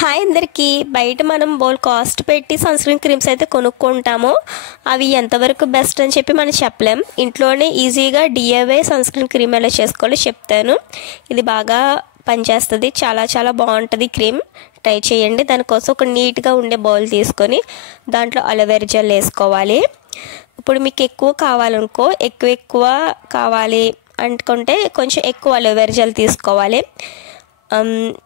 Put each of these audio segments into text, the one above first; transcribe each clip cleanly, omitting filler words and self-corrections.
Hi అందరికీ బయట మనం బోల్ కాస్ట్ పెట్టి సన్స్క్రీన్ క్రీమ్స్ అయితే కొనుక్కుంటాము. అవి ఎంతవరకు బెస్ట్ అని చెప్పి మనం చెప్పలేం. ఇంట్లోనే ఈజీగా డిఐవై సన్స్క్రీన్ క్రీమ్ ఎలా చేసుకోవాలో చెప్తాను. ఇది బాగా పనిచేస్తుంది, చాలా చాలా బాగుంటుంది క్రీమ్. ట్రై చేయండి. దానికోసం ఒక నీట్గా ఉండే బౌల్ తీసుకొని దాంట్లో అలోవెరా జెల్ వేసుకోవాలి. ఇప్పుడు మీకు ఎక్కువ కావాలనుకో, ఎక్కువ కావాలి అనుకుంటే కొంచెం ఎక్కువ అలోవెరా జెల్ తీసుకోవాలి.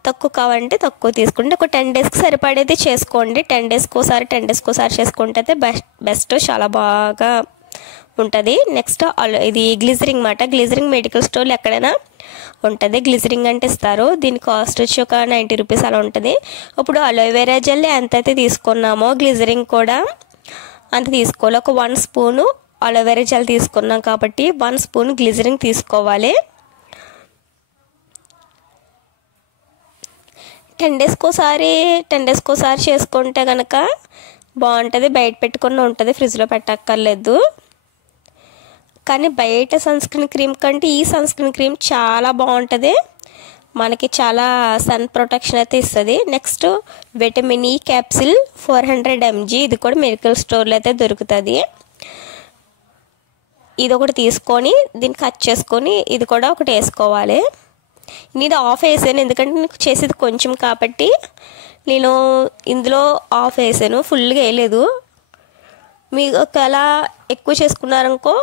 తక్కువ కావాలంటే తక్కువ తీసుకుంటే ఒక 10 డేస్కి సరిపడేది చేసుకోండి. 10 డేస్కి ఒకసారి చేసుకుంటే అయితే బెస్ట్ చాలా బాగా ఉంటుంది. నెక్స్ట్ ఇది గ్లిజరింగ్ మాట. గ్లిజరింగ్ మెడికల్ స్టోర్లో ఎక్కడైనా ఉంటుంది. గ్లిజరింగ్ అంటే ఇస్తారు. దీని కాస్ట్ వచ్చి ఒక 90 రూపీస్ అలా ఉంటుంది. ఇప్పుడు అలోవెరా జెల్ ఎంతైతే తీసుకున్నామో గ్లిజరింగ్ కూడా అంత తీసుకోవాలి. ఒక 1 స్పూను అలోవెరా జెల్ తీసుకున్నాం కాబట్టి 1 స్పూన్ గ్లిజరింగ్ తీసుకోవాలి. 10 డేస్కి ఒకసారి చేసుకుంటే కనుక బాగుంటుంది. బయట పెట్టుకుని ఉంటుంది, ఫ్రిడ్జ్లో పెట్టక్కర్లేదు. కానీ బయట సన్స్క్రీన్ క్రీమ్ కంటే ఈ సన్స్క్రీన్ క్రీమ్ చాలా బాగుంటుంది. మనకి చాలా సన్ ప్రొటెక్షన్ అయితే ఇస్తుంది. Next vitamin E capsule 400 mg. ఇది కూడా మెడికల్ స్టోర్లో అయితే దొరుకుతుంది. ఇది ఒకటి తీసుకొని దీన్ని కట్ చేసుకొని ఇది కూడా ఒకటి వేసుకోవాలి. నేను ఆఫ్ వేసాను, ఎందుకంటే నేను చేసేది కొంచెం కాబట్టి నేను ఇందులో ఆఫ్ వేసాను, ఫుల్గా వేయలేదు. మీకు ఒకవేళ ఎక్కువ చేసుకున్నారనుకో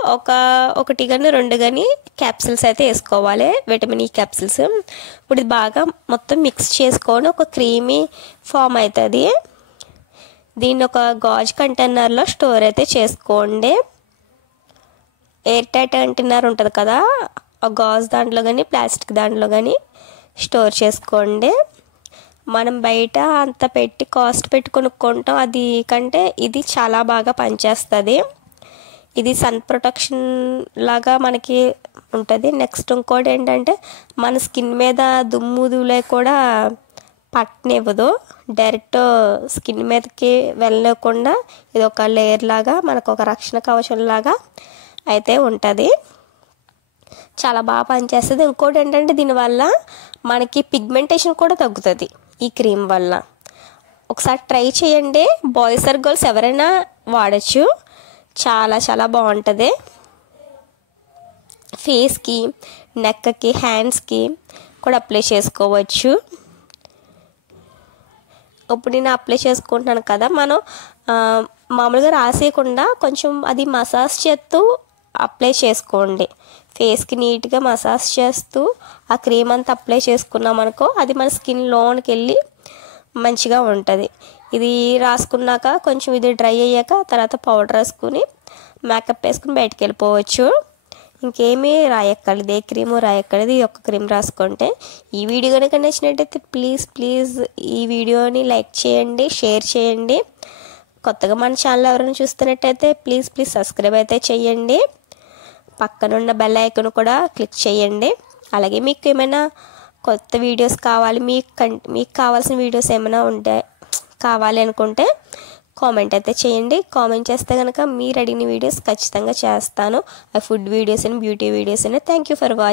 ఒకటి కానీ 2 కానీ క్యాప్సిల్స్ అయితే వేసుకోవాలి, విటమిన్ ఈ క్యాప్సిల్స్. ఇప్పుడు ఇది బాగా మొత్తం మిక్స్ చేసుకొని ఒక క్రీమీ ఫామ్ అవుతుంది. దీన్ని ఒక గాజు కంటైనర్లో స్టోర్ అయితే చేసుకోండి. ఎయిర్ టైట్ కంటైనర్ ఉంటుంది కదా, ఆ గాజు దాంట్లో కానీ ప్లాస్టిక్ దాంట్లో కానీ స్టోర్ చేసుకోండి. మనం బయట అంత పెట్టి కాస్ట్ పెట్టి కొనుక్కుంటాం, అది కంటే ఇది చాలా బాగా పనిచేస్తుంది. ఇది సన్ ప్రొటెక్షన్ లాగా మనకి ఉంటుంది. నెక్స్ట్ ఇంకోటి ఏంటంటే మన స్కిన్ మీద దుమ్ముదులే కూడా పట్టనివ్వదు. డైరెక్ట్ స్కిన్ మీదకి వెళ్ళకుండా ఇది ఒక లేయర్ లాగా మనకు ఒక రక్షణ కవచం లాగా అయితే ఉంటుంది. చాలా బాగా పనిచేస్తుంది. ఇంకోటి ఏంటంటే దీనివల్ల మనకి పిగ్మెంటేషన్ కూడా తగ్గుతుంది ఈ క్రీమ్ వల్ల. ఒకసారి ట్రై చేయండి. బాయ్స్ ఆర్ గర్ల్స్ ఎవరైనా వాడచ్చు. చాలా చాలా బాగుంటుంది. ఫేస్కి, నెక్కి, హ్యాండ్స్కి కూడా అప్లై చేసుకోవచ్చు. ఇప్పుడు నేను అప్లై చేసుకుంటున్నాను కదా, మనం మామూలుగా రాసేయకుండా కొంచెం అది మసాజ్ చేస్తూ అప్లై చేసుకోండి. ఫేస్కి నీట్గా మసాజ్ చేస్తూ ఆ క్రీమ్ అంతా అప్లై చేసుకున్నాం అనుకో, అది మన స్కిన్ లోనికి వెళ్ళి మంచిగా ఉంటుంది. ఇది రాసుకున్నాక కొంచెం ఇది డ్రై అయ్యాక తర్వాత పౌడర్ వేసుకుని మేకప్ వేసుకుని బయటకు వెళ్ళిపోవచ్చు. ఇంకేమీ రాయక్కర్లేదు, ఏ క్రీము రాయక్కర్లేదు. ఈ ఒక్క క్రీమ్ రాసుకుంటే. ఈ వీడియో కనుక నచ్చినట్టయితే ప్లీజ్ ఈ వీడియోని లైక్ చేయండి, షేర్ చేయండి. కొత్తగా మన ఛానల్ ఎవరైనా చూస్తున్నట్టయితే ప్లీజ్ సబ్స్క్రైబ్ అయితే చేయండి. పక్కనున్న బెల్ ఐకాన్ కూడా క్లిక్ చేయండి. అలాగే మీకు ఏమైనా కొత్త వీడియోస్ కావాలి, మీకు కావాల్సిన వీడియోస్ ఏమైనా కావాలి అనుకుంటే కామెంట్ అయితే చేయండి. కామెంట్ చేస్తే కనుక మీరు అడిగిన వీడియోస్ ఖచ్చితంగా చేస్తాను. ఫుడ్ వీడియోస్ అయినా బ్యూటీ వీడియోస్ అయినా. Thank you for watching.